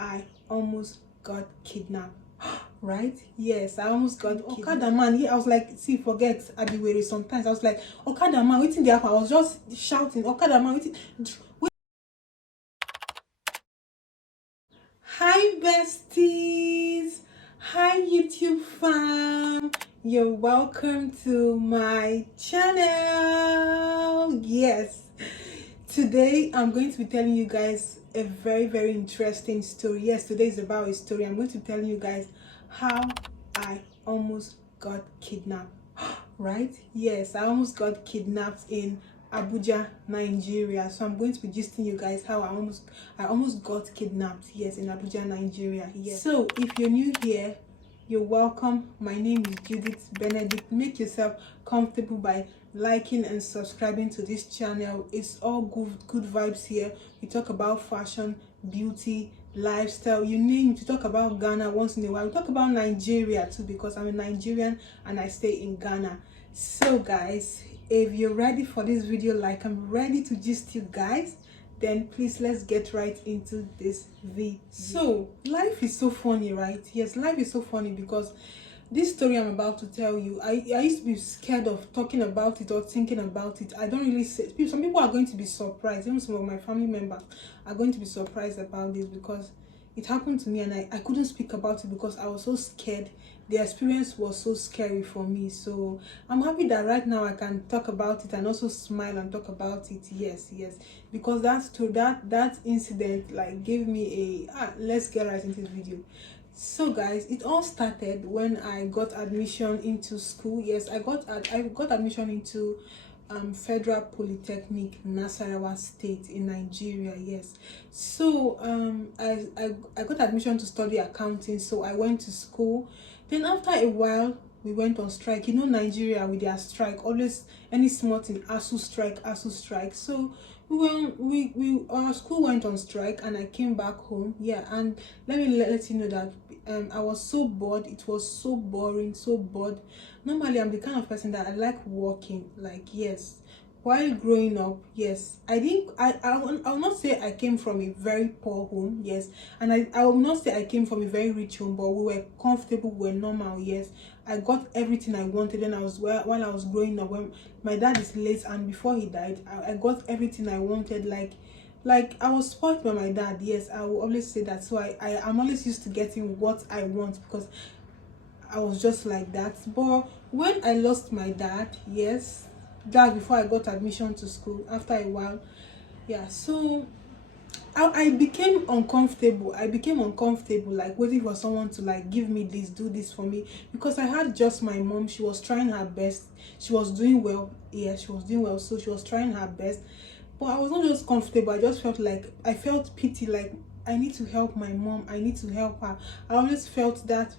I almost got kidnapped. Right? Yes, I almost got kidnapped. Okada man, yeah, I was like, see, forget Abiwere sometimes. I was like, Okada man, waiting there. I was just shouting, Okada man, waiting. Hi besties, hi YouTube fam, you're welcome to my channel. Yes, today I'm going to be telling you guys a very interesting story. Yes, today is about a story. I'm going to be telling you guys how I almost got kidnapped. Right? Yes, I almost got kidnapped in ABUJA, Nigeria. So I'm going to be gisting you guys how I almost got kidnapped. Yes, in ABUJA, Nigeria. Yes. So if you're new here, you're welcome. My name is Judith Benedict. Make yourself comfortable by liking and subscribing to this channel. It's all good vibes here. We talk about fashion, beauty, lifestyle, you name it. We talk about Ghana once in a while. We talk about Nigeria too, because I'm a Nigerian and I stay in Ghana. So guys, if you're ready for this video like I'm ready to gist you guys, then please let's get right into this video. So life is so funny, right? Yes, life is so funny because this story I'm about to tell you, I used to be scared of talking about it or thinking about it. I don't really say, some people are going to be surprised. Even some of my family members are going to be surprised about this because it happened to me and I couldn't speak about it because I was so scared. The experience was so scary for me. So I'm happy that right now I can talk about it and also smile and talk about it. Yes, because that incident like gave me a let's get right into the video. So guys, it all started when I got admission into school. Yes, I got admission into Federal Polytechnic, Nasarawa State in Nigeria. Yes, so I got admission to study accounting. So I went to school. Then after a while, we went on strike. You know, Nigeria with their strike, always any small thing, ASU strike. So our school went on strike and I came back home. Yeah, and let me let you know that I was so bored. It was so boring, so bored. Normally I'm the kind of person that I like walking, like, yes. While growing up, yes, I will not say I came from a very poor home, yes, and I will not say I came from a very rich home, but we were comfortable, we were normal. Yes, I got everything I wanted while I was growing up. When my dad is late and before he died, I got everything I wanted. Like I was spoiled by my dad. Yes, I will always say that. So I'm always used to getting what I want because I was just like that. But when I lost my dad, yes, that before I got admission to school, after a while, yeah, so I became uncomfortable. Like waiting for someone to like give me this, do this for me, because I had just my mom. She was trying her best. She was doing well. Yeah, she was doing well, so she was trying her best. But I was not just comfortable. I just felt like I felt pity. Like I need to help my mom. I need to help her. I always felt that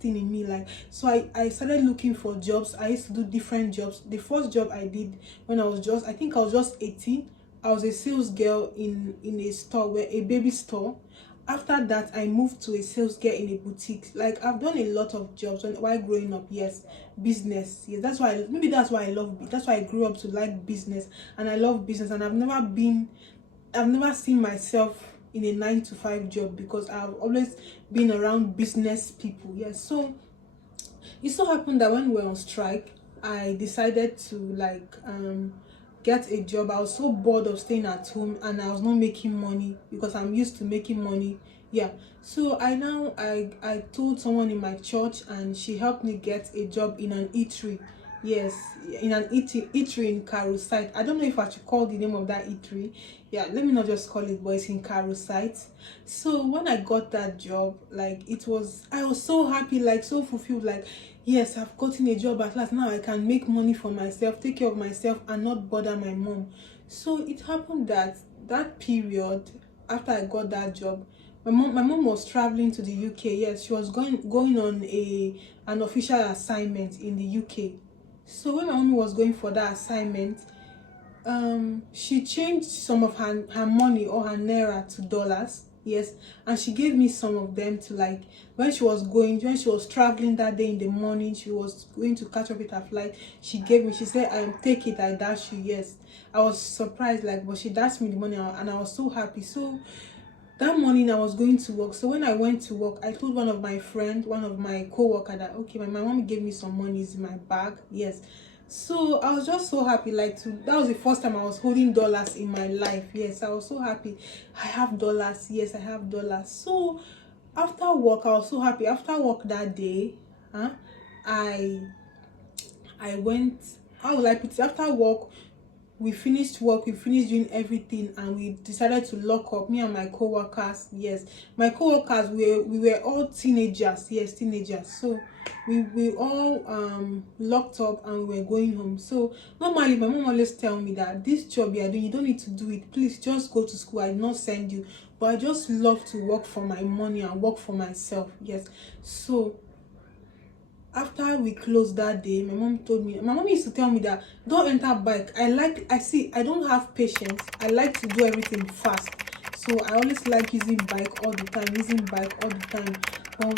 thing in me. Like, so I started looking for jobs. I used to do different jobs. The first job I did when I was just 18, I was a sales girl in a store, where a baby store. After that I moved to a sales girl in a boutique. Like I've done a lot of jobs while growing up. Yes, business. Yeah, that's why that's why I grew up to like business, and I love business, and I've never seen myself in a 9-to-5 job because I've always been around business people. Yes, so it so happened that when we were on strike, I decided to like get a job. I was so bored of staying at home and I was not making money because I'm used to making money. Yeah, so I told someone in my church and she helped me get a job in an eatery. Yes, in an eatery in Karu site. I don't know if I should call the name of that eatery. Yeah, let me not just call it, but it's in Karu site. So when I got that job, like I was so happy, like so fulfilled, like yes, I've gotten a job at last. Now I can make money for myself, take care of myself and not bother my mom. So it happened that period after I got that job, my mom was traveling to the UK. Yes, she was going on an official assignment in the UK. So when my mommy was going for that assignment, she changed some of her money or her naira to dollars. Yes, and she gave me some of them to, like, when she was traveling that day in the morning, she was going to catch up with her flight. She said, take it, I dash you. Yes, I was surprised, like, but she dashed me the money and I was so happy. So that morning I was going to work. So when I went to work, I told one of my co-worker that okay, my mom gave me some money in my bag. Yes. So I was just so happy, that was the first time I was holding dollars in my life. Yes, I was so happy. I have dollars. Yes, I have dollars. So after work, I was so happy. After work that day, I went, how will I put it? After work, we finished doing everything, and we decided to lock up, me and my co-workers. Yes, my co-workers, we were all teenagers. Yes, teenagers. So we all locked up and we were going home. So normally my mom always tell me that this job you are doing, you don't need to do it, please just go to school, I not send you. But I just love to work for my money and work for myself. Yes. So after we closed that day, my mom used to tell me that don't enter bike. I don't have patience. I like to do everything fast. So I always like using bike all the time.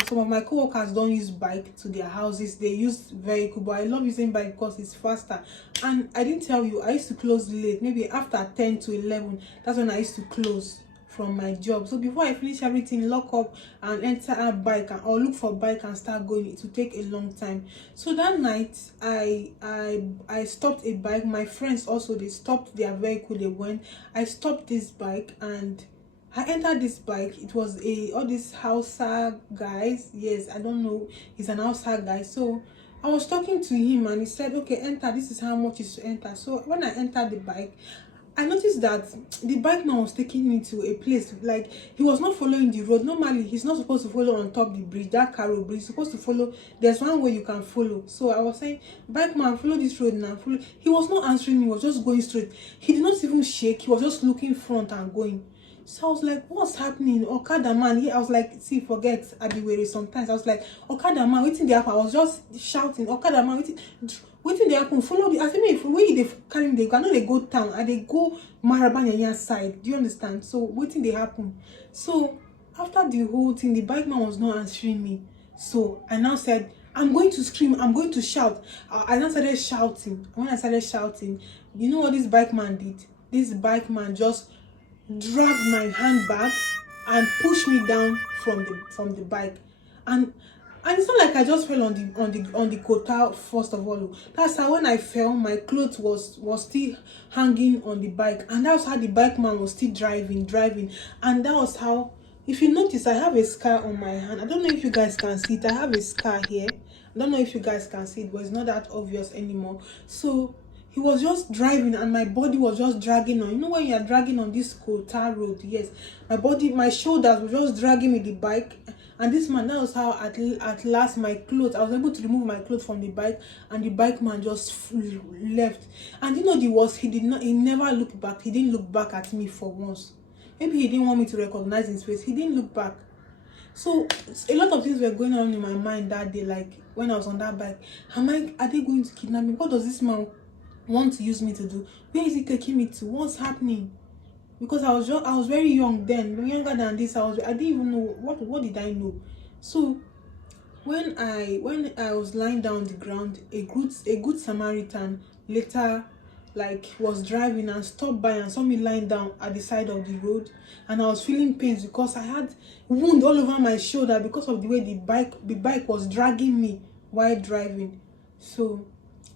Some of my co-workers don't use bike to their houses. They use vehicle, but I love using bike because it's faster. And I didn't tell you, I used to close late, maybe after 10 to 11. That's when I used to close from my job. So before I finish everything, lock up and enter a bike or look for bike and start going, it will take a long time. So that night I stopped a bike. My friends also, they stopped their vehicle, they went. I stopped this bike and I entered this bike. It was all these Hausa guys. Yes, I don't know, he's an Hausa guy. So I was talking to him and he said, okay, enter, this is how much is to enter. So when I entered the bike, I noticed that the bike man was taking me to a place, like he was not following the road. Normally, he's not supposed to follow on top the bridge, that Carrow bridge. He's supposed to follow, there's one way you can follow. So I was saying, bike man, follow this road now. Follow. He was not answering me, he was just going straight. He did not even shake, he was just looking front and going. So I was like, what's happening? Okada man. Yeah, I was like, see, forget Abiwere sometimes. I was like, Okada man, waiting there. I was just shouting, Okada man, waiting there. Follow the, I think if way they carry me, I know they go town and they go Marabanya side. Do you understand? So waiting they happen. So after the whole thing, the bike man was not answering me. So I now said, I'm going to scream, I'm going to shout. I now started shouting. When I started shouting, you know what this bike man did? This bike man just dragged my handbag and pushed me down from the bike, and it's not like I just fell on the quota. First of all, that's how when I fell, my clothes was still hanging on the bike, and that's how the bike man was still driving, and that was how, if you notice, I have a scar on my hand. I don't know if you guys can see it. I have a scar here. I don't know if you guys can see it, but it's not that obvious anymore. So he was just driving and my body was just dragging on. You know when you are dragging on this tar road? Yes. My shoulders were just dragging with the bike. And this man, that was how at last my clothes, I was able to remove my clothes from the bike, and the bike man just left. And you know the worst, he never looked back. He didn't look back at me for once. Maybe he didn't want me to recognize his face. He didn't look back. So a lot of things were going on in my mind that day, like when I was on that bike. Are they going to kidnap me? What does this man want to use me to do? Where is he taking me to? What's happening? Because I was very young then, younger than this. I didn't even know what did I know. So when I was lying down on the ground, a good Samaritan later was driving and stopped by and saw me lying down at the side of the road, and I was feeling pains because I had wound all over my shoulder because of the way the bike was dragging me while driving. So,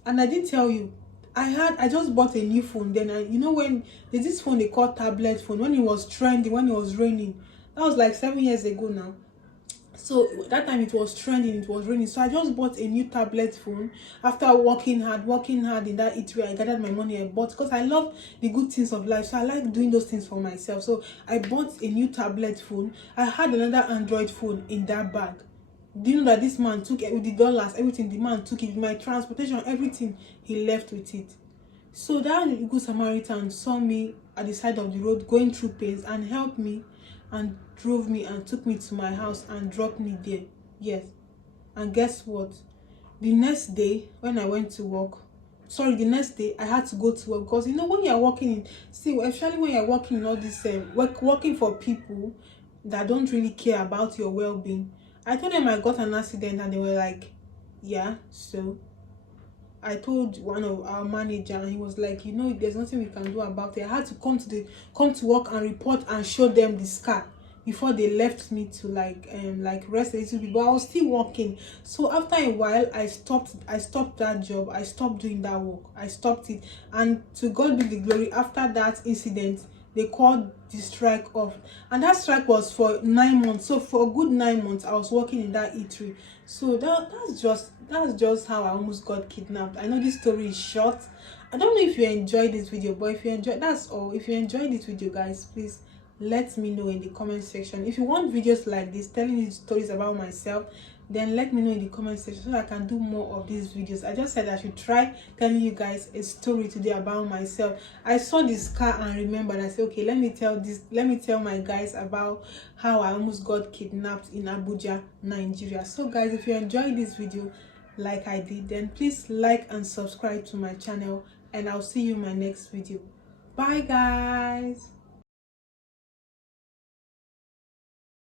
and I didn't tell you, I just bought a new phone. Then you know when there's this phone they call tablet phone, when it was trending, when it was raining. That was like 7 years ago now. So that time it was trending, it was raining. So I just bought a new tablet phone after working hard in that eatery. I gathered my money, I bought, because I love the good things of life. So I like doing those things for myself. So I bought a new tablet phone. I had another Android phone in that bag. Do you know that this man took it with the dollars, everything? The man took it, my transportation, everything, he left with it. So that good Samaritan saw me at the side of the road going through pains and helped me and drove me and took me to my house and dropped me there. Yes. And guess what? The next day when I went to work, the next day I had to go to work, because you know when you're working especially when you're working in all this working for people that don't really care about your well-being. I told them I got an accident and they were like, yeah, so I told one of our manager and he was like, there's nothing we can do about it. I had to come to work and report and show them the scar. before they left me to like rest a little bit, but I was still working. So after a while, I stopped that job. I stopped doing that work. I stopped it. And to God be the glory, after that incident, they called the strike off, and that strike was for 9 months. So for a good 9 months I was working in that eatery. So that's just how I almost got kidnapped. I know this story is short. I don't know if you enjoyed this video, but if you enjoyed, that's all. If you enjoyed this video, guys, please let me know in the comment section. If you want videos like this telling you stories about myself, then let me know in the comment section so I can do more of these videos. I just said I should try telling you guys a story today about myself. I saw this car and remembered. I said, okay, let me tell my guys about how I almost got kidnapped in Abuja, Nigeria. So guys, if you enjoyed this video like I did, then please like and subscribe to my channel, and I'll see you in my next video. Bye guys.